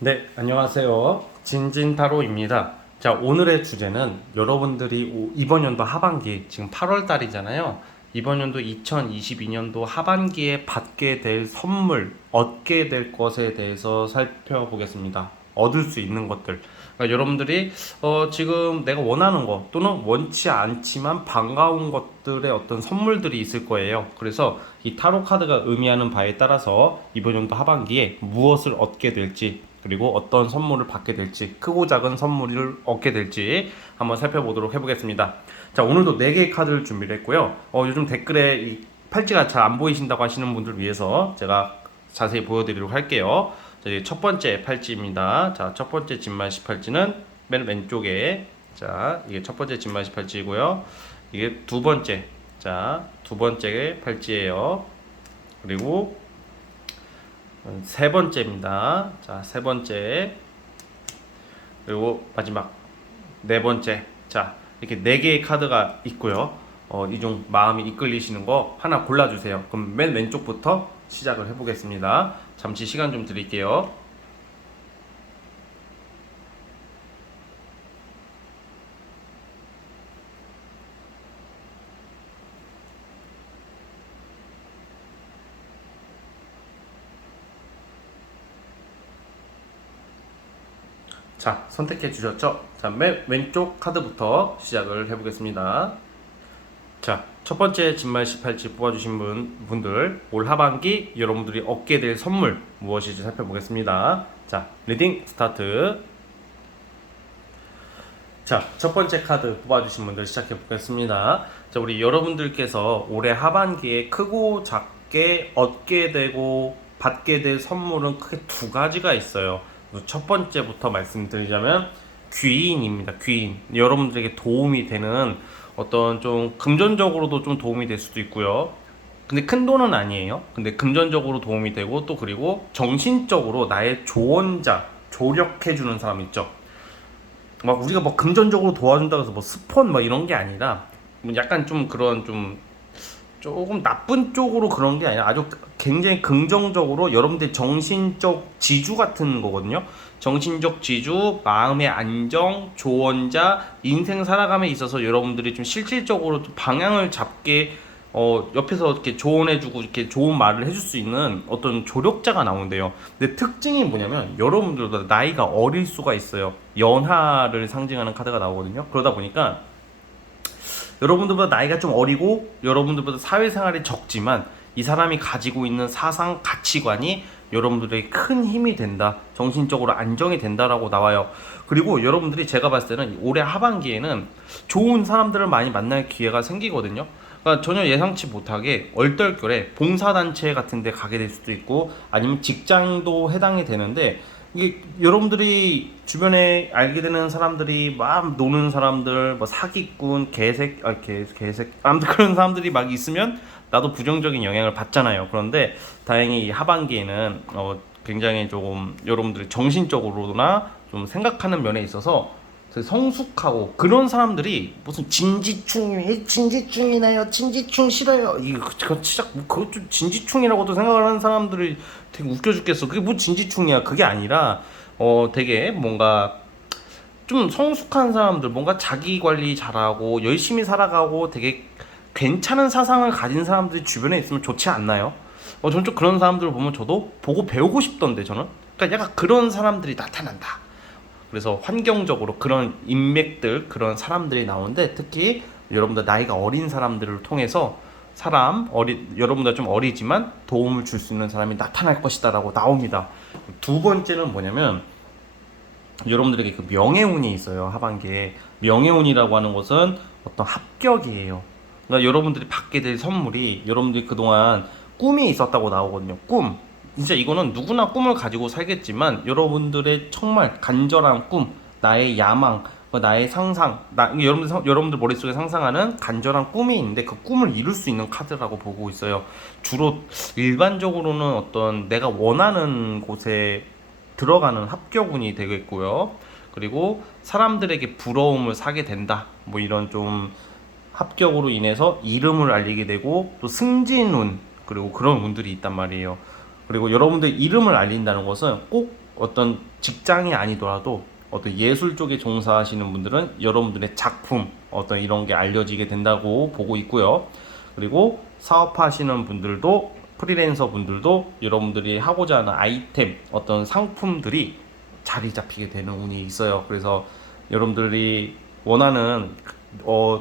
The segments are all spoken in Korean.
네, 안녕하세요. 진진타로입니다. 자, 오늘의 주제는 여러분들이 이번 연도 하반기, 지금 8월 달이잖아요. 이번 연도 2022년도 하반기에 받게 될 선물, 얻게 될 것에 대해서 살펴보겠습니다. 얻을 수 있는 것들. 그러니까 여러분들이 지금 내가 원하는 거 또는 원치 않지만 반가운 것들의 어떤 선물들이 있을 거예요. 그래서 이 타로 카드가 의미하는 바에 따라서 이번 연도 하반기에 무엇을 얻게 될지 그리고 어떤 선물을 받게 될지 크고 작은 선물을 얻게 될지 한번 살펴보도록 해보겠습니다. 자, 오늘도 4개의 카드를 준비를 했고요. 요즘 댓글에 이 팔찌가 잘 안 보이신다고 하시는 분들 위해서 제가 자세히 보여드리도록 할게요. 자, 이게 첫 번째 팔찌입니다. 자, 첫 번째 진만시 팔찌는 맨 왼쪽에, 자, 이게 첫 번째 진만시 팔찌이고요. 이게 두 번째, 자, 두 번째 팔찌예요. 그리고 세 번째입니다. 자, 세 번째. 그리고 마지막 네 번째. 자, 이렇게 4개의 카드가 있고요. 이 중 마음이 이끌리시는 거 하나 골라주세요. 그럼 맨 왼쪽부터 시작을 해보겠습니다. 잠시 시간 좀 드릴게요. 자, 선택해 주셨죠? 자, 맨 왼쪽 카드부터 시작을 해보겠습니다. 자, 첫 번째 진말 18지 뽑아주신 분들 올 하반기 여러분들이 얻게 될 선물 무엇인지 살펴보겠습니다. 자, 리딩 스타트. 자, 첫 번째 카드 뽑아주신 분들 시작해 보겠습니다. 자, 우리 여러분들께서 올해 하반기에 크고 작게 얻게 되고 받게 될 선물은 크게 두 가지가 있어요. 첫 번째부터 말씀드리자면 귀인입니다. 귀인. 여러분들에게 도움이 되는 어떤 좀 금전적으로도 좀 도움이 될 수도 있고요. 근데 큰 돈은 아니에요. 근데 금전적으로 도움이 되고 또 그리고 정신적으로 나의 조언자, 조력해주는 사람 있죠. 막 우리가 뭐 금전적으로 도와준다고 해서 뭐 스폰 막 이런 게 아니라 뭐 약간 좀 그런 좀 조금 나쁜 쪽으로 그런 게 아니라 아주 굉장히 긍정적으로 여러분들 정신적 지주 같은 거거든요. 정신적 지주, 마음의 안정, 조언자, 인생 살아감에 있어서 여러분들이 좀 실질적으로 좀 방향을 잡게 옆에서 이렇게 조언해주고 이렇게 좋은 말을 해줄 수 있는 어떤 조력자가 나온대요. 근데 특징이 뭐냐면 여러분들보다 나이가 어릴 수가 있어요. 연하를 상징하는 카드가 나오거든요. 그러다 보니까 여러분들보다 나이가 좀 어리고 여러분들보다 사회생활이 적지만 이 사람이 가지고 있는 사상 가치관이 여러분들에게 큰 힘이 된다, 정신적으로 안정이 된다라고 나와요. 그리고 여러분들이 제가 봤을 때는 올해 하반기에는 좋은 사람들을 많이 만날 기회가 생기거든요. 그러니까 전혀 예상치 못하게 얼떨결에 봉사단체 같은 데 가게 될 수도 있고 아니면 직장도 해당이 되는데 이게 여러분들이 주변에 알게 되는 사람들이 막 노는 사람들, 뭐 사기꾼, 개색, 아무튼 그런 사람들이 막 있으면 나도 부정적인 영향을 받잖아요. 그런데 다행히 이 하반기에는 굉장히 조금 여러분들이 정신적으로나 좀 생각하는 면에 있어서 성숙하고 그런 사람들이 무슨 진지충이네요, 진지충 싫어요. 이거 진짜 그거 좀 진지충이라고도 생각하는 사람들이 되게 웃겨 죽겠어. 그게 뭐 진지충이야? 그게 아니라 되게 뭔가 좀 성숙한 사람들, 뭔가 자기 관리 잘하고 열심히 살아가고 되게 괜찮은 사상을 가진 사람들이 주변에 있으면 좋지 않나요? 저는 좀 그런 사람들을 보면 저도 보고 배우고 싶던데 저는. 그러니까 약간 그런 사람들이 나타난다. 그래서 환경적으로 그런 인맥들, 그런 사람들이 나오는데 특히 여러분들 나이가 어린 사람들을 통해서 여러분들 좀 어리지만 도움을 줄 수 있는 사람이 나타날 것이다라고 나옵니다. 두 번째는 뭐냐면 여러분들에게 그 명예운이 있어요. 하반기에 명예운이라고 하는 것은 어떤 합격이에요. 그러니까 여러분들이 받게 될 선물이 여러분들이 그동안 꿈이 있었다고 나오거든요. 꿈. 진짜 이거는 누구나 꿈을 가지고 살겠지만 여러분들의 정말 간절한 꿈, 나의 야망, 나의 상상, 여러분들 머릿속에 상상하는 간절한 꿈이 있는데 그 꿈을 이룰 수 있는 카드라고 보고 있어요. 주로 일반적으로는 어떤 내가 원하는 곳에 들어가는 합격운이 되겠고요. 그리고 사람들에게 부러움을 사게 된다. 뭐 이런 좀 합격으로 인해서 이름을 알리게 되고 또 승진운 그리고 그런 운들이 있단 말이에요. 그리고 여러분들 이름을 알린다는 것은 꼭 어떤 직장이 아니더라도 어떤 예술 쪽에 종사하시는 분들은 여러분들의 작품 어떤 이런 게 알려지게 된다고 보고 있고요. 그리고 사업하시는 분들도 프리랜서 분들도 여러분들이 하고자 하는 아이템 어떤 상품들이 자리 잡히게 되는 운이 있어요. 그래서 여러분들이 원하는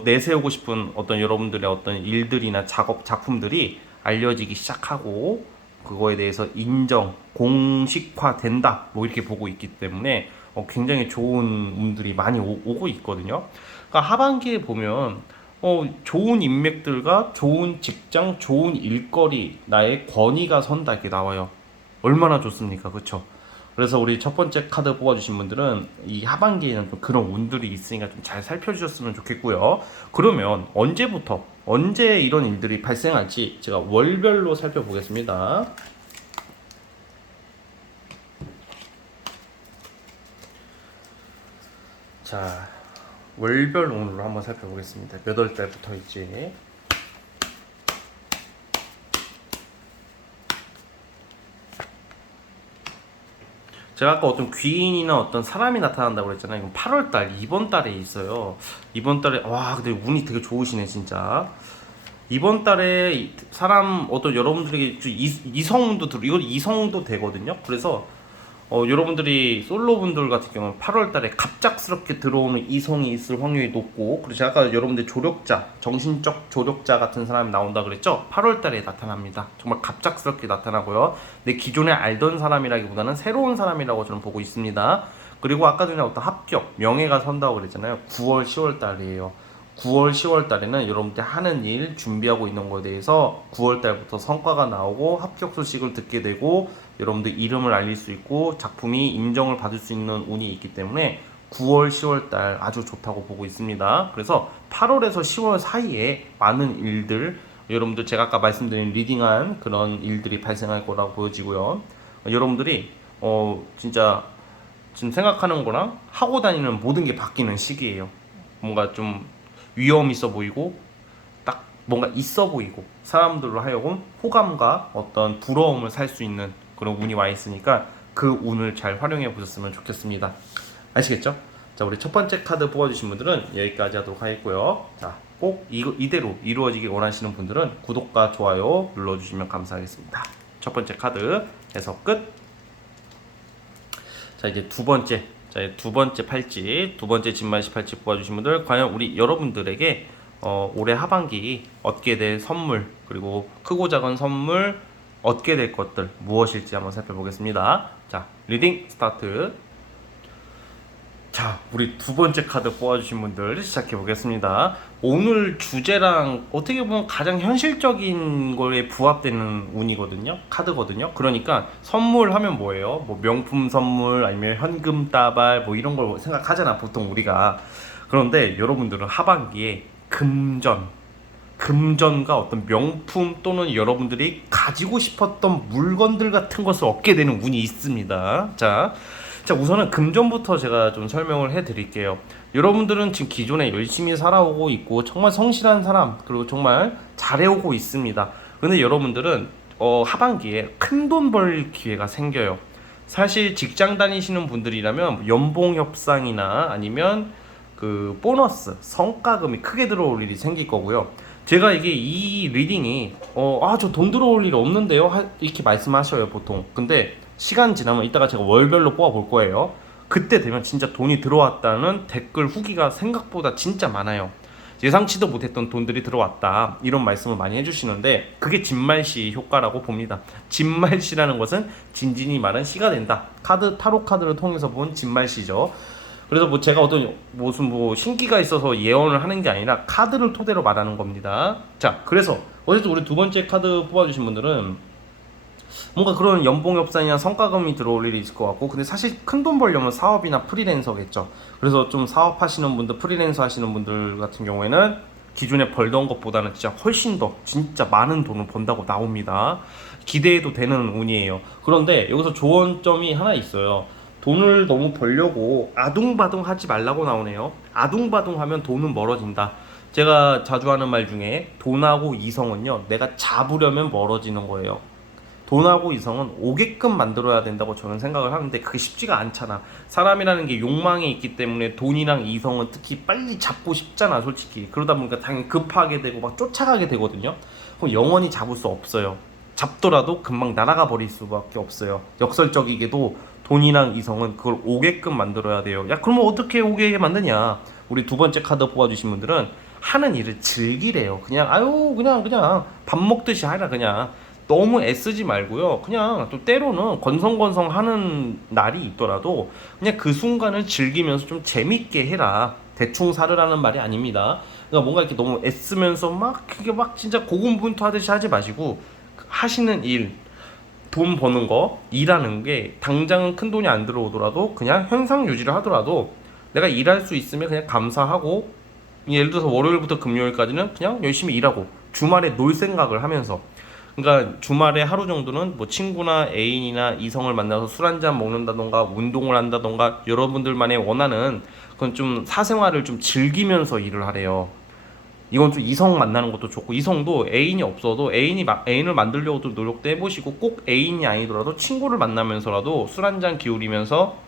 내세우고 싶은 어떤 여러분들의 어떤 일들이나 작업 작품들이 알려지기 시작하고 그거에 대해서 인정 공식화 된다 뭐 이렇게 보고 있기 때문에 굉장히 좋은 운들이 많이 오고 있거든요. 그러니까 하반기에 보면 좋은 인맥들과 좋은 직장, 좋은 일거리, 나의 권위가 선다 이렇게 나와요. 얼마나 좋습니까, 그렇죠? 그래서 우리 첫 번째 카드 뽑아주신 분들은 이 하반기에는 좀 그런 운들이 있으니까 좀 잘 살펴주셨으면 좋겠고요. 그러면 언제부터 언제 이런 일들이 발생할지 제가 월별로 살펴보겠습니다. 자, 월별 운으로 한번 살펴보겠습니다. 몇 월 달부터 있지? 제가 아까 어떤 귀인이나 어떤 사람이 나타난다고 그랬잖아요. 이건 8월 달, 이번 달에 있어요. 이번 달에, 와, 근데 운이 되게 좋으시네, 진짜. 이번 달에 사람, 어떤 여러분들에게 이성운도 이거 이성도 되거든요. 그래서 여러분들이 솔로분들 같은 경우는 8월 달에 갑작스럽게 들어오는 이성이 있을 확률이 높고, 그리고 제가 아까 여러분들 조력자, 정신적 조력자 같은 사람이 나온다 그랬죠? 8월 달에 나타납니다. 정말 갑작스럽게 나타나고요. 근데 기존에 알던 사람이라기보다는 새로운 사람이라고 저는 보고 있습니다. 그리고 아까 전에 어떤 합격, 명예가 선다고 그랬잖아요. 9월, 10월 달이에요. 9월, 10월 달에는 여러분들 하는 일, 준비하고 있는 거에 대해서 9월 달부터 성과가 나오고 합격 소식을 듣게 되고 여러분들 이름을 알릴 수 있고 작품이 인정을 받을 수 있는 운이 있기 때문에 9월, 10월 달 아주 좋다고 보고 있습니다. 그래서 8월에서 10월 사이에 많은 일들, 여러분들 제가 아까 말씀드린 리딩한 그런 일들이 발생할 거라고 보여지고요. 여러분들이 진짜 지금 생각하는 거랑 하고 다니는 모든 게 바뀌는 시기예요. 뭔가 좀 위험 있어 보이고 딱 뭔가 있어 보이고 사람들로 하여금 호감과 어떤 부러움을 살 수 있는 그런 운이 와 있으니까 그 운을 잘 활용해 보셨으면 좋겠습니다. 아시겠죠? 자, 우리 첫 번째 카드 뽑아주신 분들은 여기까지 하도록 하겠고요. 자, 꼭 이대로 이루어지길 원하시는 분들은 구독과 좋아요 눌러주시면 감사하겠습니다. 첫 번째 카드 해석 끝. 자, 이제 두 번째 팔찌, 두 번째 진말시 팔찌 뽑아주신 분들, 과연 우리 여러분들에게 올해 하반기 얻게 될 선물, 그리고 크고 작은 선물 얻게 될 것들 무엇일지 한번 살펴보겠습니다. 자, 리딩 스타트. 자, 우리 두 번째 카드 뽑아주신 분들 시작해 보겠습니다. 오늘 주제랑 어떻게 보면 가장 현실적인 거에 부합되는 운이거든요. 카드거든요. 그러니까 선물하면 뭐예요? 뭐 명품 선물 아니면 현금 따발 뭐 이런 걸 생각하잖아, 보통 우리가. 그런데 여러분들은 하반기에 금전과 어떤 명품 또는 여러분들이 가지고 싶었던 물건들 같은 것을 얻게 되는 운이 있습니다. 자, 우선은 금전부터 제가 좀 설명을 해드릴게요. 여러분들은 지금 기존에 열심히 살아오고 있고 정말 성실한 사람, 그리고 정말 잘해오고 있습니다. 근데 여러분들은 하반기에 큰 돈 벌 기회가 생겨요. 사실 직장 다니시는 분들이라면 연봉 협상이나 아니면 그 보너스, 성과금이 크게 들어올 일이 생길 거고요. 제가 이 리딩이 저 돈 들어올 일 없는데요? 이렇게 말씀하셔요, 보통. 근데 시간 지나면 이따가 제가 월별로 뽑아 볼 거예요. 그때 되면 진짜 돈이 들어왔다는 댓글 후기가 생각보다 진짜 많아요. 예상치도 못했던 돈들이 들어왔다, 이런 말씀을 많이 해주시는데 그게 진말시 효과라고 봅니다. 진말시라는 것은 진진이 말은 시가 된다. 타로 카드를 통해서 본 진말시죠. 그래서 뭐 제가 무슨 신기가 있어서 예언을 하는 게 아니라 카드를 토대로 말하는 겁니다. 자, 그래서 어쨌든 우리 두 번째 카드 뽑아주신 분들은 뭔가 그런 연봉 협상이나 성과금이 들어올 일이 있을 것 같고, 근데 사실 큰 돈 벌려면 사업이나 프리랜서겠죠. 그래서 좀 사업하시는 분들, 프리랜서 하시는 분들 같은 경우에는 기존에 벌던 것보다는 진짜 훨씬 더 진짜 많은 돈을 번다고 나옵니다. 기대해도 되는 운이에요. 그런데 여기서 조언점이 하나 있어요. 돈을 너무 벌려고 아둥바둥 하지 말라고 나오네요. 아둥바둥 하면 돈은 멀어진다. 제가 자주 하는 말 중에 돈하고 이성은요, 내가 잡으려면 멀어지는 거예요. 돈하고 이성은 오게끔 만들어야 된다고 저는 생각을 하는데 그게 쉽지가 않잖아. 사람이라는 게 욕망이 있기 때문에 돈이랑 이성은 특히 빨리 잡고 싶잖아, 솔직히. 그러다 보니까 당연히 급하게 되고 막 쫓아가게 되거든요. 그럼 영원히 잡을 수 없어요. 잡더라도 금방 날아가 버릴 수밖에 없어요. 역설적이게도 돈이랑 이성은 그걸 오게끔 만들어야 돼요. 야, 그러면 어떻게 오게 만드냐? 우리 두 번째 카드 뽑아주신 분들은 하는 일을 즐기래요. 그냥 아유 그냥 밥 먹듯이 하라. 그냥 너무 애쓰지 말고요. 그냥 또 때로는 건성건성 하는 날이 있더라도 그냥 그 순간을 즐기면서 좀 재밌게 해라. 대충 살으라는 말이 아닙니다. 그러니까 뭔가 이렇게 너무 애쓰면서 막 그게 막 진짜 고군분투하듯이 하지 마시고 하시는 일, 돈 버는 거, 일하는 게 당장은 큰 돈이 안 들어오더라도 그냥 현상 유지를 하더라도 내가 일할 수 있으면 그냥 감사하고, 예를 들어서 월요일부터 금요일까지는 그냥 열심히 일하고 주말에 놀 생각을 하면서, 그러니까 주말에 하루 정도는 뭐 친구나 애인이나 이성을 만나서 술 한잔 먹는다던가 운동을 한다던가 여러분들만의 원하는 그건 좀 사생활을 좀 즐기면서 일을 하래요. 이건 좀 이성 만나는 것도 좋고, 이성도 애인이 없어도 애인을 만들려고도 노력도 해보시고, 꼭 애인이 아니더라도 친구를 만나면서라도 술 한잔 기울이면서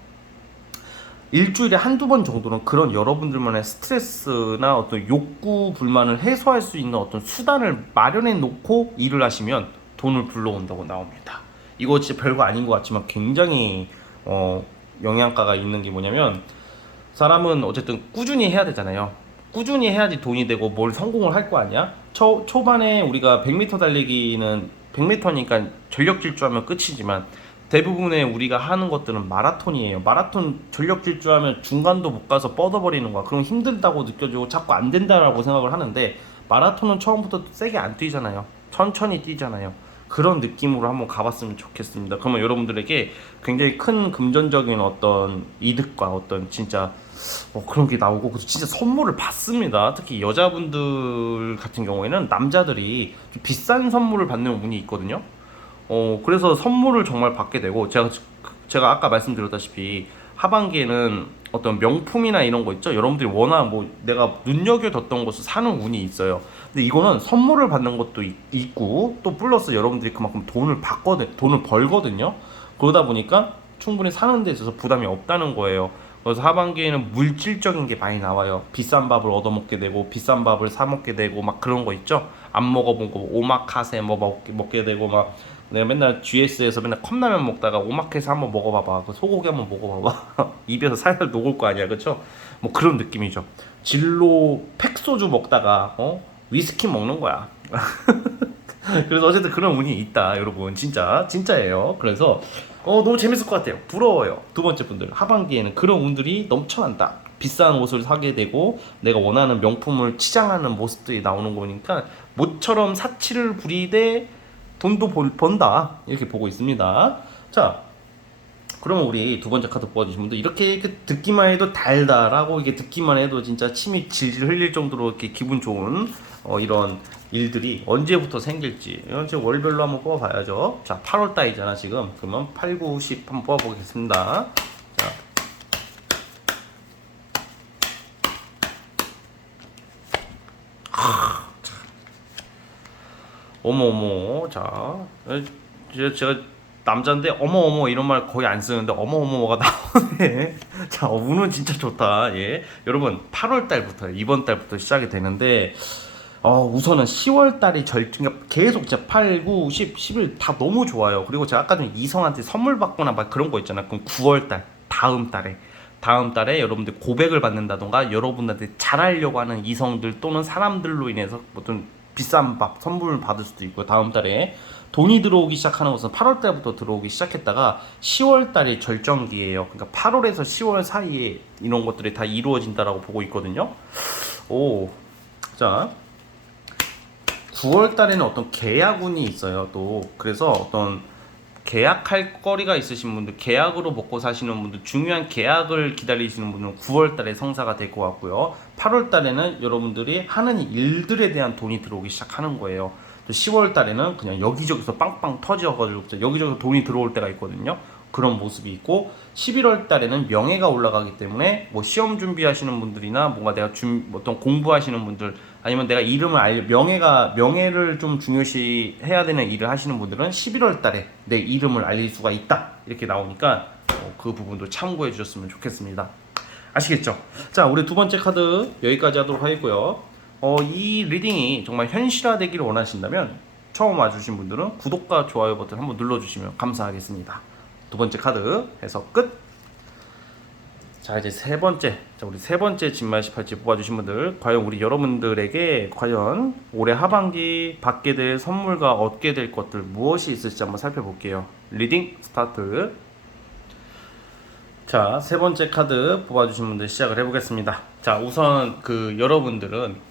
일주일에 한두 번 정도는 그런 여러분들만의 스트레스나 어떤 욕구 불만을 해소할 수 있는 어떤 수단을 마련해 놓고 일을 하시면 돈을 불러온다고 나옵니다. 이거 진짜 별거 아닌 것 같지만 굉장히 영향가가 있는 게 뭐냐면, 사람은 어쨌든 꾸준히 해야 되잖아요. 꾸준히 해야지 돈이 되고 뭘 성공을 할 거 아니야? 초반에 우리가 100m 달리기는 100m니까 전력 질주하면 끝이지만 대부분의 우리가 하는 것들은 마라톤이에요. 마라톤 전력 질주하면 중간도 못 가서 뻗어버리는 거야. 그럼 힘들다고 느껴지고 자꾸 안 된다라고 생각을 하는데, 마라톤은 처음부터 세게 안 뛰잖아요. 천천히 뛰잖아요. 그런 느낌으로 한번 가봤으면 좋겠습니다. 그러면 여러분들에게 굉장히 큰 금전적인 어떤 이득과 어떤 진짜 그런 게 나오고, 진짜 선물을 받습니다. 특히 여자분들 같은 경우에는 남자들이 좀 비싼 선물을 받는 운이 있거든요. 그래서 선물을 정말 받게 되고, 제가 아까 말씀드렸다시피 하반기에는 어떤 명품이나 이런 거 있죠. 여러분들이 워낙 뭐 내가 눈여겨뒀던 것을 사는 운이 있어요. 근데 이거는 선물을 받는 것도 있고, 또 플러스 여러분들이 그만큼 돈을 벌거든요. 그러다 보니까 충분히 사는 데 있어서 부담이 없다는 거예요. 그래서 하반기에는 물질적인 게 많이 나와요. 비싼 밥을 얻어먹게 되고, 비싼 밥을 사 먹게 되고, 막 그런 거 있죠. 안 먹어본 거 오마카세 뭐 먹게 되고, 막 내가 맨날 GS에서 맨날 컵라면 먹다가 오마카세 한번 먹어봐봐. 그 소고기 한번 먹어봐봐. 입에서 살살 녹을 거 아니야, 그렇죠? 뭐 그런 느낌이죠. 진로 팩소주 먹다가 위스키 먹는 거야. 그래서 어쨌든 그런 운이 있다, 여러분. 진짜예요. 그래서 너무 재밌을 것 같아요. 부러워요. 두 번째 분들, 하반기에는 그런 운들이 넘쳐난다. 비싼 옷을 사게 되고 내가 원하는 명품을 치장하는 모습들이 나오는 거니까 모처럼 사치를 부리되 돈도 번다, 이렇게 보고 있습니다. 자, 그러면 우리 두 번째 카드 뽑아주신 분들, 이렇게 듣기만 해도 달달하고, 이게 듣기만 해도 진짜 침이 질질 흘릴 정도로 이렇게 기분 좋은 이런 일들이 언제부터 생길지, 이건 지금 월별로 한번 뽑아봐야죠. 자, 8월 달이잖아 지금. 그러면 8, 9, 10 한번 뽑아보겠습니다. 자, 어머어머. 자, 제가 남자인데 어머어머 이런 말 거의 안 쓰는데 어머어머가 나오네. 자, 운은 진짜 좋다. 예, 여러분 8월 달부터, 이번 달부터 시작이 되는데, 우선은 10월 달이 그러니까 계속 진짜 8, 9, 10, 11 다 너무 좋아요. 그리고 제가 아까 전에 이성한테 선물 받거나 막 그런 거 있잖아요. 그럼 9월 달, 다음 달에 여러분들 고백을 받는다던가, 여러분한테 잘하려고 하는 이성들 또는 사람들로 인해서 어떤 비싼 선물을 받을 수도 있고요. 다음 달에 돈이 들어오기 시작하는 것은 8월 달부터 들어오기 시작했다가 10월 달이 절정기예요. 그러니까 8월에서 10월 사이에 이런 것들이 다 이루어진다라고 보고 있거든요. 자, 9월 달에는 어떤 계약운이 있어요. 또 그래서 어떤 계약할 거리가 있으신 분들, 계약으로 먹고 사시는 분들, 중요한 계약을 기다리시는 분들은 9월 달에 성사가 될 것 같고요. 8월 달에는 여러분들이 하는 일들에 대한 돈이 들어오기 시작하는 거예요. 또 10월 달에는 그냥 여기저기서 빵빵 터져가지고 여기저기서 돈이 들어올 때가 있거든요. 그런 모습이 있고 11월 달에는 명예가 올라가기 때문에 뭐 시험 준비하시는 분들이나 뭔가 내가 어떤 공부하시는 분들 아니면 내가 이름을 명예를 좀 중요시 해야 되는 일을 하시는 분들은 11월 달에 내 이름을 알릴 수가 있다 이렇게 나오니까 그 부분도 참고해 주셨으면 좋겠습니다. 아시겠죠? 자, 우리 두 번째 카드 여기까지 하도록 하겠고요. 이 리딩이 정말 현실화되기를 원하신다면 처음 와주신 분들은 구독과 좋아요 버튼 한번 눌러주시면 감사하겠습니다. 두 번째 카드 해석 끝. 자, 이제 세 번째. 자, 우리 세 번째 진말시 팔찌 뽑아주신 분들, 과연 우리 여러분들에게 과연 올해 하반기 받게 될 선물과 얻게 될 것들 무엇이 있을지 한번 살펴볼게요. 리딩 스타트. 자, 세 번째 카드 뽑아주신 분들 시작을 해보겠습니다. 자, 우선 여러분들은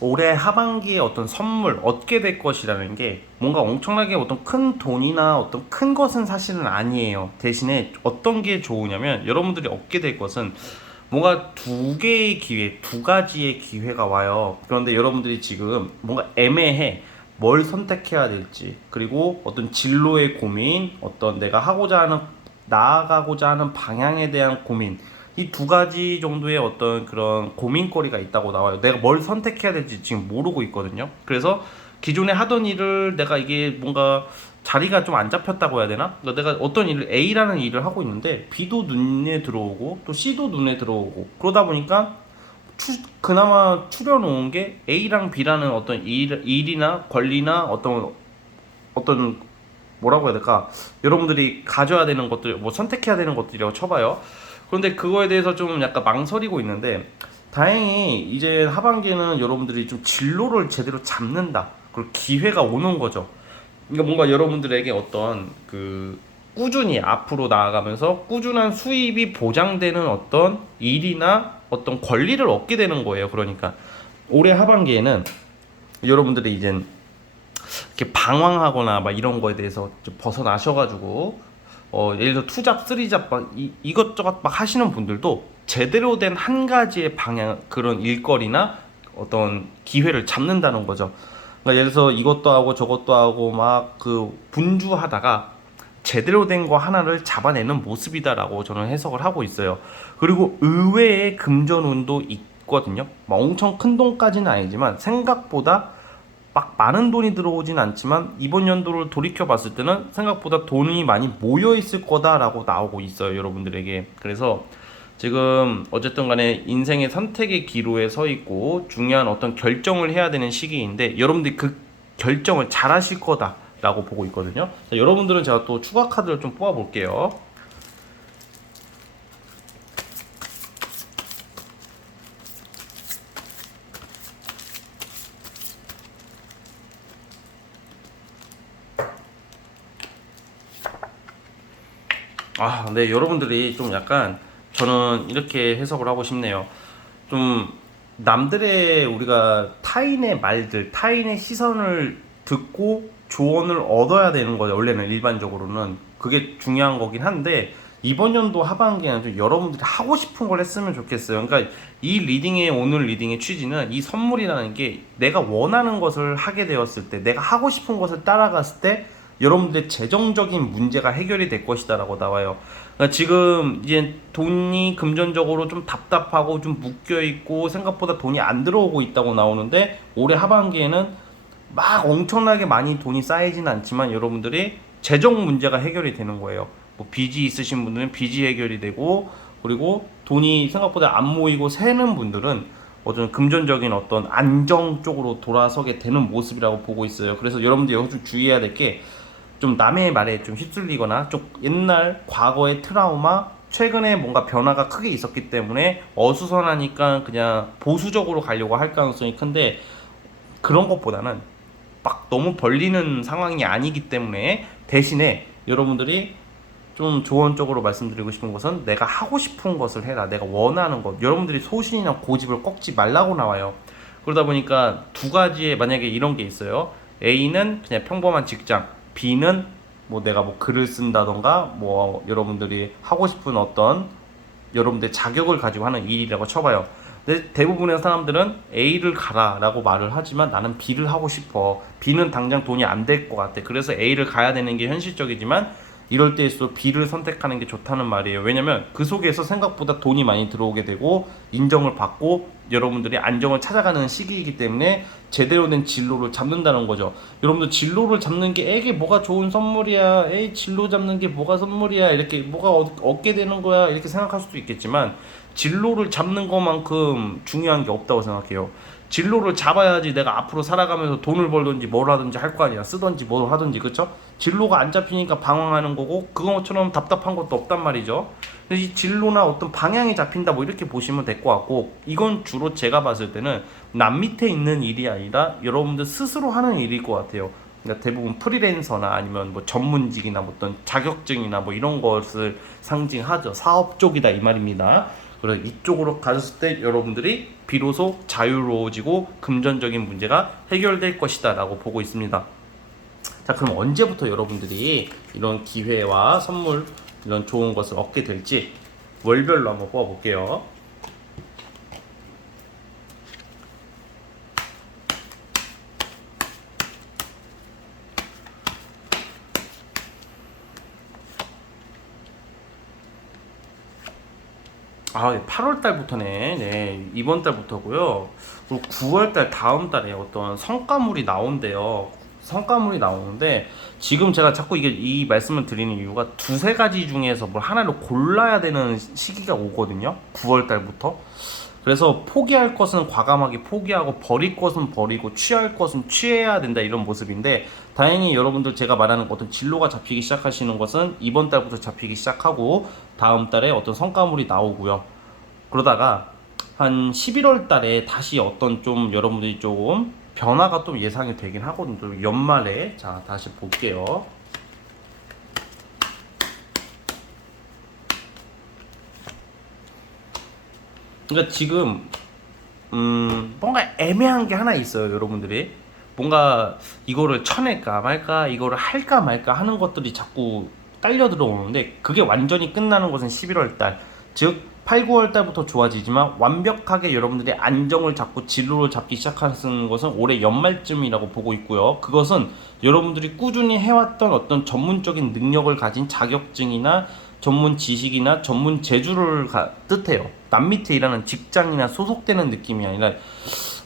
올해 하반기에 어떤 선물 얻게 될 것이라는 게 뭔가 엄청나게 어떤 큰 돈이나 어떤 큰 것은 사실은 아니에요. 대신에 어떤 게 좋으냐면 여러분들이 얻게 될 것은 뭔가 두 개의 기회, 두 가지의 기회가 와요. 그런데 여러분들이 지금 뭔가 애매해. 뭘 선택해야 될지, 그리고 어떤 진로의 고민, 어떤 내가 나아가고자 하는 방향에 대한 고민, 이 두 가지 정도의 어떤 그런 고민거리가 있다고 나와요. 내가 뭘 선택해야 될지 지금 모르고 있거든요. 그래서 기존에 하던 일을 내가 이게 뭔가 자리가 좀 안 잡혔다고 해야 되나? 그러니까 내가 어떤 일을 A라는 일을 하고 있는데 B도 눈에 들어오고 또 C도 눈에 들어오고 그러다 보니까 그나마 추려놓은 게 A랑 B라는 어떤 일이나 권리나 어떤 뭐라고 해야 될까? 여러분들이 가져야 되는 것들, 뭐 선택해야 되는 것들이라고 쳐봐요. 그런데 그거에 대해서 좀 약간 망설이고 있는데, 다행히 이제 하반기에는 여러분들이 좀 진로를 제대로 잡는다. 그리고 기회가 오는 거죠. 그러니까 뭔가 여러분들에게 어떤 꾸준히 앞으로 나아가면서 꾸준한 수입이 보장되는 어떤 일이나 어떤 권리를 얻게 되는 거예요. 그러니까 올해 하반기에는 여러분들이 이제 이렇게 방황하거나 막 이런 거에 대해서 좀 벗어나셔가지고 예를 들어 투잡, 쓰리잡 막 이것저것 막 하시는 분들도 제대로 된 한 가지의 방향, 그런 일거리나 어떤 기회를 잡는다는 거죠. 그러니까 예를 들어서 이것도 하고 저것도 하고 막 분주하다가 제대로 된 거 하나를 잡아내는 모습이다라고 저는 해석을 하고 있어요. 그리고 의외의 금전운도 있거든요. 막 엄청 큰 돈까지는 아니지만 생각보다 막 많은 돈이 들어오진 않지만 이번 연도를 돌이켜 봤을 때는 생각보다 돈이 많이 모여 있을 거다라고 나오고 있어요, 여러분들에게. 그래서 지금 어쨌든 간에 인생의 선택의 기로에 서 있고 중요한 어떤 결정을 해야 되는 시기인데 여러분들이 그 결정을 잘 하실 거다라고 보고 있거든요. 자, 여러분들은 제가 또 추가 카드를 좀 뽑아 볼게요. 네, 여러분들이 좀 약간 저는 이렇게 해석을 하고 싶네요. 좀 남들의 우리가 타인의 말들, 타인의 시선을 듣고 조언을 얻어야 되는 거예요. 원래는 일반적으로는 그게 중요한 거긴 한데 이번 연도 하반기에는 좀 여러분들이 하고 싶은 걸 했으면 좋겠어요. 그러니까 오늘 리딩의 취지는 이 선물이라는 게 내가 원하는 것을 하게 되었을 때, 내가 하고 싶은 것을 따라갔을 때 여러분들의 재정적인 문제가 해결이 될 것이다라고 나와요. 그러니까 지금 이제 돈이 금전적으로 좀 답답하고 좀 묶여 있고 생각보다 돈이 안 들어오고 있다고 나오는데 올해 하반기에는 막 엄청나게 많이 돈이 쌓이진 않지만 여러분들이 재정 문제가 해결이 되는 거예요. 뭐 빚이 있으신 분들은 빚이 해결이 되고, 그리고 돈이 생각보다 안 모이고 새는 분들은 어떤 금전적인 어떤 안정 쪽으로 돌아서게 되는 모습이라고 보고 있어요. 그래서 여러분들 여기서 좀 주의해야 될 게, 좀 남의 말에 좀 휩쓸리거나 좀 옛날 과거의 트라우마, 최근에 뭔가 변화가 크게 있었기 때문에 어수선하니까 그냥 보수적으로 가려고 할 가능성이 큰데, 그런 것보다는 막 너무 벌리는 상황이 아니기 때문에 대신에 여러분들이 좀 조언적으로 말씀드리고 싶은 것은 내가 하고 싶은 것을 해라. 내가 원하는 것. 여러분들이 소신이나 고집을 꺾지 말라고 나와요. 그러다 보니까 두 가지의, 만약에 이런 게 있어요. A는 그냥 평범한 직장, B는 뭐 내가 뭐 글을 쓴다던가 뭐 여러분들이 하고 싶은 어떤 여러분들의 자격을 가지고 하는 일이라고 쳐봐요. 근데 대부분의 사람들은 A를 가라 라고 말을 하지만 나는 B를 하고 싶어. B는 당장 돈이 안 될 것 같아. 그래서 A를 가야 되는 게 현실적이지만 이럴 때일수록 B를 선택하는 게 좋다는 말이에요. 왜냐면 그 속에서 생각보다 돈이 많이 들어오게 되고 인정을 받고 여러분들이 안정을 찾아가는 시기이기 때문에 제대로 된 진로를 잡는다는 거죠. 여러분들 진로를 잡는 게 에게 뭐가 좋은 선물이야, 에이 진로 잡는 게 뭐가 선물이야, 이렇게 뭐가 얻게 되는 거야 이렇게 생각할 수도 있겠지만 진로를 잡는 것만큼 중요한 게 없다고 생각해요. 진로를 잡아야지 내가 앞으로 살아가면서 돈을 벌든지 뭘 하든지 할 거 아니야. 쓰든지 뭘 하든지, 그쵸? 진로가 안 잡히니까 방황하는 거고 그것처럼 답답한 것도 없단 말이죠. 근데 이 진로나 어떤 방향이 잡힌다 뭐 이렇게 보시면 될 것 같고, 이건 주로 제가 봤을 때는 남 밑에 있는 일이 아니라 여러분들 스스로 하는 일일 것 같아요. 그러니까 대부분 프리랜서나 아니면 뭐 전문직이나 뭐 어떤 자격증이나 뭐 이런 것을 상징하죠. 사업 쪽이다 이 말입니다. 그래서 이쪽으로 갔을 때 여러분들이 비로소 자유로워지고 금전적인 문제가 해결될 것이다 라고 보고 있습니다. 자, 그럼 언제부터 여러분들이 이런 기회와 선물, 이런 좋은 것을 얻게 될지 월별로 한번 뽑아볼게요. 아, 8월 달부터네. 네, 이번 달부터고요. 그리고 9월 달 다음 달에 어떤 성과물이 나온대요. 성과물이 나오는데 지금 제가 자꾸 이게 이 말씀을 드리는 이유가 두세 가지 중에서 뭘 하나를 골라야 되는 시기가 오거든요. 9월 달부터. 그래서 포기할 것은 과감하게 포기하고 버릴 것은 버리고 취할 것은 취해야 된다 이런 모습인데, 다행히 여러분들 제가 말하는 어떤 진로가 잡히기 시작하시는 것은 이번 달부터 잡히기 시작하고 다음 달에 어떤 성과물이 나오고요. 그러다가 한 11월 달에 다시 어떤 좀 여러분들이 조금 변화가 좀 예상이 되긴 하거든요. 연말에. 자, 다시 볼게요. 그러니까 지금 뭔가 애매한 게 하나 있어요. 여러분들이 뭔가 이거를 쳐낼까 말까, 이거를 할까 말까 하는 것들이 자꾸 딸려 들어오는데, 그게 완전히 끝나는 것은 11월 달, 즉 8, 9월 달부터 좋아지지만 완벽하게 여러분들이 안정을 잡고 진로를 잡기 시작하는 것은 올해 연말쯤이라고 보고 있고요. 그것은 여러분들이 꾸준히 해왔던 어떤 전문적인 능력을 가진 자격증이나 전문 지식이나 전문 재주를 뜻해요. 남 밑에 일하는 직장이나 소속되는 느낌이 아니라,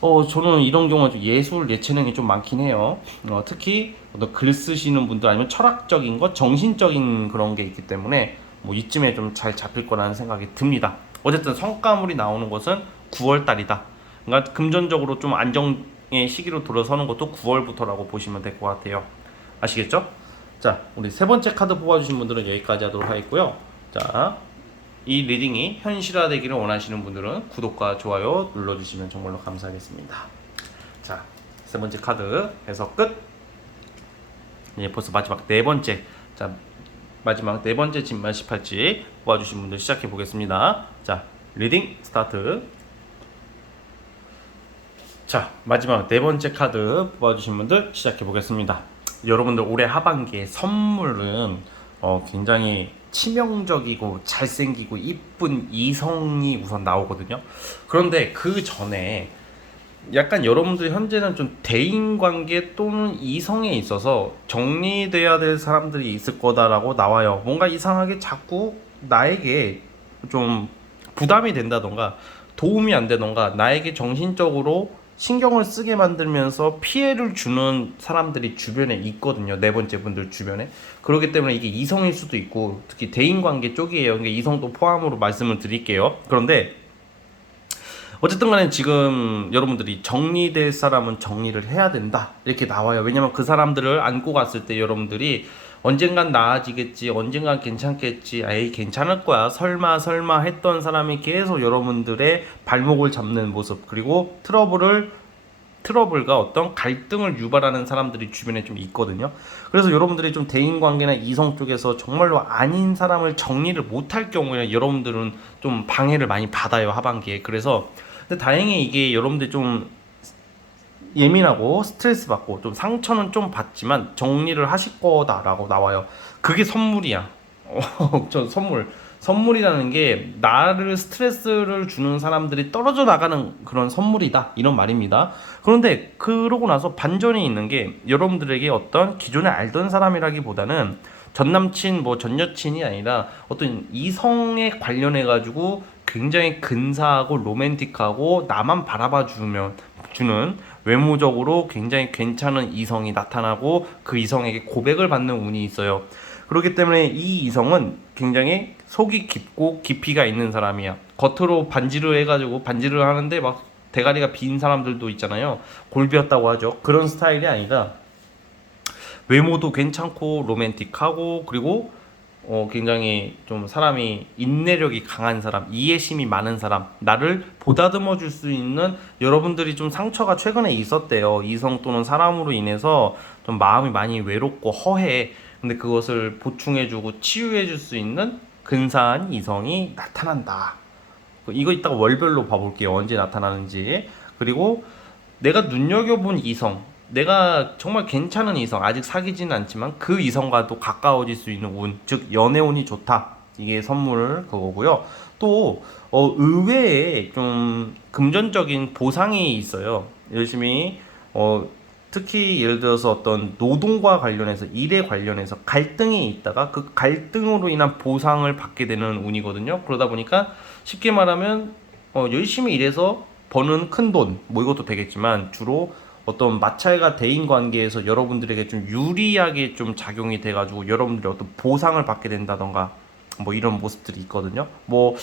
저는 이런 경우가 좀 예술, 예체능이 좀 많긴 해요. 특히 어떤 글 쓰시는 분들 아니면 철학적인 것, 정신적인 그런 게 있기 때문에 뭐 이쯤에 좀 잘 잡힐 거라는 생각이 듭니다. 어쨌든 성과물이 나오는 것은 9월 달이다. 그러니까 금전적으로 좀 안정의 시기로 들어서는 것도 9월부터라고 보시면 될 것 같아요. 아시겠죠? 자, 우리 세 번째 카드 뽑아주신 분들은 여기까지 하도록 하겠고요. 자, 이 리딩이 현실화되기를 원하시는 분들은 구독과 좋아요 눌러주시면 정말로 감사하겠습니다. 자, 세 번째 카드 해석 끝. 이제 벌써 마지막 네 번째. 자, 마지막 네 번째 진만 18지 뽑아주신 분들 시작해 보겠습니다. 자, 리딩 스타트. 자, 마지막 네 번째 카드 뽑아주신 분들 시작해 보겠습니다. 여러분들 올해 하반기에 선물은 굉장히 치명적이고 잘생기고 이쁜 이성이 우선 나오거든요. 그런데 그 전에 약간 여러분들 현재는 좀 대인관계 또는 이성에 있어서 정리돼야 될 사람들이 있을 거다라고 나와요. 뭔가 이상하게 자꾸 나에게 좀 부담이 된다던가 도움이 안 되던가 나에게 정신적으로 신경을 쓰게 만들면서 피해를 주는 사람들이 주변에 있거든요. 네 번째 분들 주변에. 그렇기 때문에 이게 이성일 수도 있고 특히 대인관계 쪽이에요. 그러니까 이성도 포함으로 말씀을 드릴게요. 그런데 어쨌든 간에 지금 여러분들이 정리될 사람은 정리를 해야 된다 이렇게 나와요. 왜냐면 그 사람들을 안고 갔을 때 여러분들이 언젠간 나아지겠지, 언젠간 괜찮겠지, 에이 괜찮을 거야, 설마 했던 사람이 계속 여러분들의 발목을 잡는 모습, 그리고 트러블과 어떤 갈등을 유발하는 사람들이 주변에 좀 있거든요. 그래서 여러분들이 좀 대인관계나 이성 쪽에서 정말로 아닌 사람을 정리를 못할 경우에 여러분들은 좀 방해를 많이 받아요, 하반기에. 그래서 근데 다행히 이게 여러분들이 좀 예민하고 스트레스 받고 좀 상처는 좀 받지만 정리를 하실 거다라고 나와요. 그게 선물이야. 저 선물이라는 게 나를 스트레스를 주는 사람들이 떨어져 나가는 그런 선물이다 이런 말입니다. 그런데 그러고 나서 반전이 있는 게 여러분들에게 어떤 기존에 알던 사람이라기보다는 전 남친 뭐 전 여친이 아니라 어떤 이성에 관련해 가지고 굉장히 근사하고 로맨틱하고 나만 바라봐 주는 외모적으로 굉장히 괜찮은 이성이 나타나고 그 이성에게 고백을 받는 운이 있어요. 그렇기 때문에 이 이성은 굉장히 속이 깊고 깊이가 있는 사람이야. 겉으로 반지를 해가지고 반지를 하는데 막 대가리가 빈 사람들도 있잖아요. 골비였다고 하죠. 그런 스타일이 아니다. 외모도 괜찮고 로맨틱하고 그리고 굉장히 좀 사람이 인내력이 강한 사람, 이해심이 많은 사람, 나를 보다듬어 줄 수 있는 여러분들이 좀 상처가 최근에 있었대요. 이성 또는 사람으로 인해서 좀 마음이 많이 외롭고 허해. 근데 그것을 보충해주고 치유해줄 수 있는 근사한 이성이 나타난다. 이거 이따가 월별로 봐볼게요. 언제 나타나는지. 그리고 내가 눈여겨본 이성, 내가 정말 괜찮은 이성, 아직 사귀지는 않지만 그 이성과도 가까워질 수 있는 운, 즉 연애운이 좋다. 이게 선물 그거고요. 또 의외에 좀 금전적인 보상이 있어요. 열심히 특히 예를 들어서 어떤 노동과 관련해서 일에 관련해서 갈등이 있다가 그 갈등으로 인한 보상을 받게 되는 운이거든요. 그러다 보니까 쉽게 말하면 열심히 일해서 버는 큰 돈, 뭐 이것도 되겠지만 주로 어떤 마찰과 대인 관계에서 여러분들에게 좀 유리하게 좀 작용이 돼가지고 여러분들이 어떤 보상을 받게 된다던가 뭐 이런 모습들이 있거든요. 뭐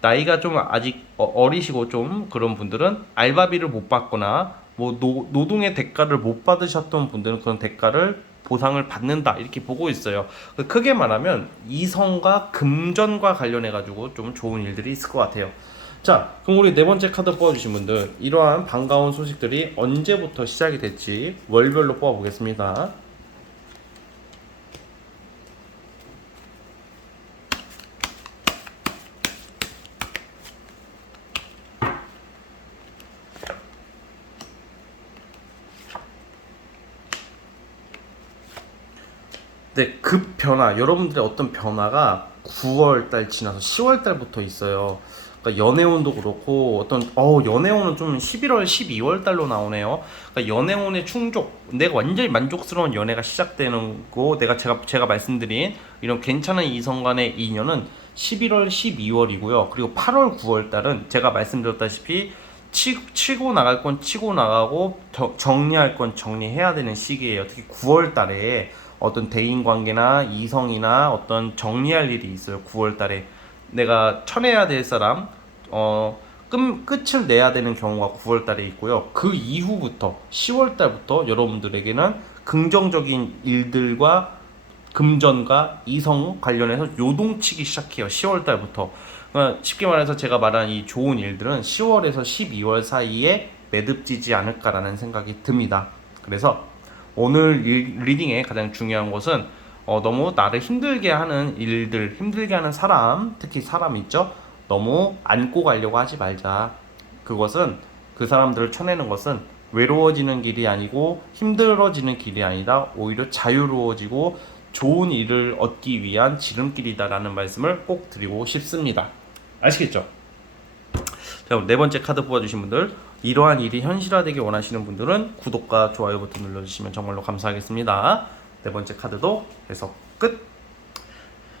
나이가 좀 아직 어리시고 좀 그런 분들은 알바비를 못 받거나 뭐 노동의 대가를 못 받으셨던 분들은 그런 대가를 보상을 받는다 이렇게 보고 있어요. 크게 말하면 이성과 금전과 관련해 가지고 좀 좋은 일들이 있을 것 같아요. 자, 그럼 우리 네 번째 카드 뽑아주신 분들 이러한 반가운 소식들이 언제부터 시작이 될지 월별로 뽑아보겠습니다. 네, 급 변화, 여러분들의 어떤 변화가 9월 달 지나서 10월 달부터 있어요. 그러니까 연애운도 그렇고 어떤 연애운은 좀 11월, 12월 달로 나오네요. 그러니까 연애운의 충족, 내가 완전히 만족스러운 연애가 시작되는 거, 제가 말씀드린 이런 괜찮은 이성 간의 인연은 11월, 12월이고요. 그리고 8월, 9월 달은 제가 말씀드렸다시피 치고 나갈 건 치고 나가고 정리할 건 정리해야 되는 시기예요. 특히 9월 달에 어떤 대인 관계나 이성이나 어떤 정리할 일이 있어요. 9월 달에 내가 쳐내야 될 사람 끝을 내야 되는 경우가 9월 달에 있고요. 그 이후부터 10월 달부터 여러분들에게는 긍정적인 일들과 금전과 이성 관련해서 요동치기 시작해요. 10월 달부터. 그러니까 쉽게 말해서 제가 말한 이 좋은 일들은 10월에서 12월 사이에 매듭지지 않을까라는 생각이 듭니다. 그래서 오늘 리딩의 가장 중요한 것은 너무 나를 힘들게 하는 일들, 힘들게 하는 사람, 특히 사람 있죠? 너무 안고 가려고 하지 말자. 그것은 그 사람들을 쳐내는 것은 외로워지는 길이 아니고 힘들어지는 길이 아니라 오히려 자유로워지고 좋은 일을 얻기 위한 지름길이다라는 말씀을 꼭 드리고 싶습니다. 아시겠죠? 자, 네 번째 카드 뽑아주신 분들, 이러한 일이 현실화되기 원하시는 분들은 구독과 좋아요 버튼 눌러주시면 정말로 감사하겠습니다. 네 번째 카드도 해석 끝.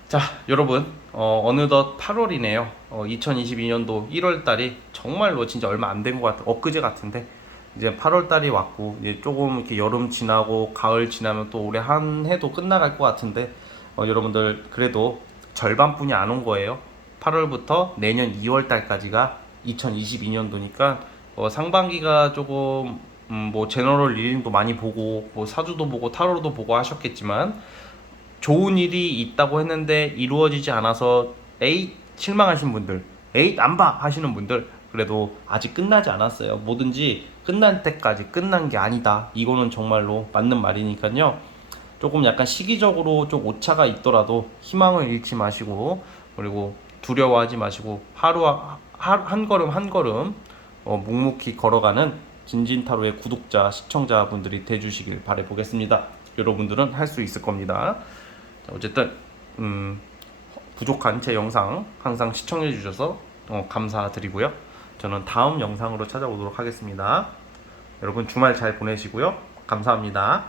자, 여러분, 어느덧 8월이네요. 2022년도 1월 달이 정말로 진짜 얼마 안 된 것 같아. 엊그제 같은데 이제 8월 달이 왔고 이제 조금 이렇게 여름 지나고 가을 지나면 또 올해 한 해도 끝나갈 것 같은데 여러분들 그래도 절반뿐이 안 온 거예요. 8월부터 내년 2월 달까지가 2022년도니까 상반기가 조금 뭐 제너럴 리딩도 많이 보고 뭐 사주도 보고 타로도 보고 하셨겠지만 좋은 일이 있다고 했는데 이루어지지 않아서 에잇 실망하신 분들, 에잇 안 봐 하시는 분들, 그래도 아직 끝나지 않았어요. 뭐든지 끝날 때까지 끝난 게 아니다. 이거는 정말로 맞는 말이니까요. 조금 약간 시기적으로 좀 오차가 있더라도 희망을 잃지 마시고, 그리고 두려워하지 마시고 한 걸음 한 걸음 묵묵히 걸어가는 진진타로의 구독자, 시청자분들이 돼주시길 바라보겠습니다. 여러분들은 할 수 있을 겁니다. 어쨌든 부족한 제 영상 항상 시청해 주셔서 감사드리고요. 저는 다음 영상으로 찾아오도록 하겠습니다. 여러분 주말 잘 보내시고요. 감사합니다.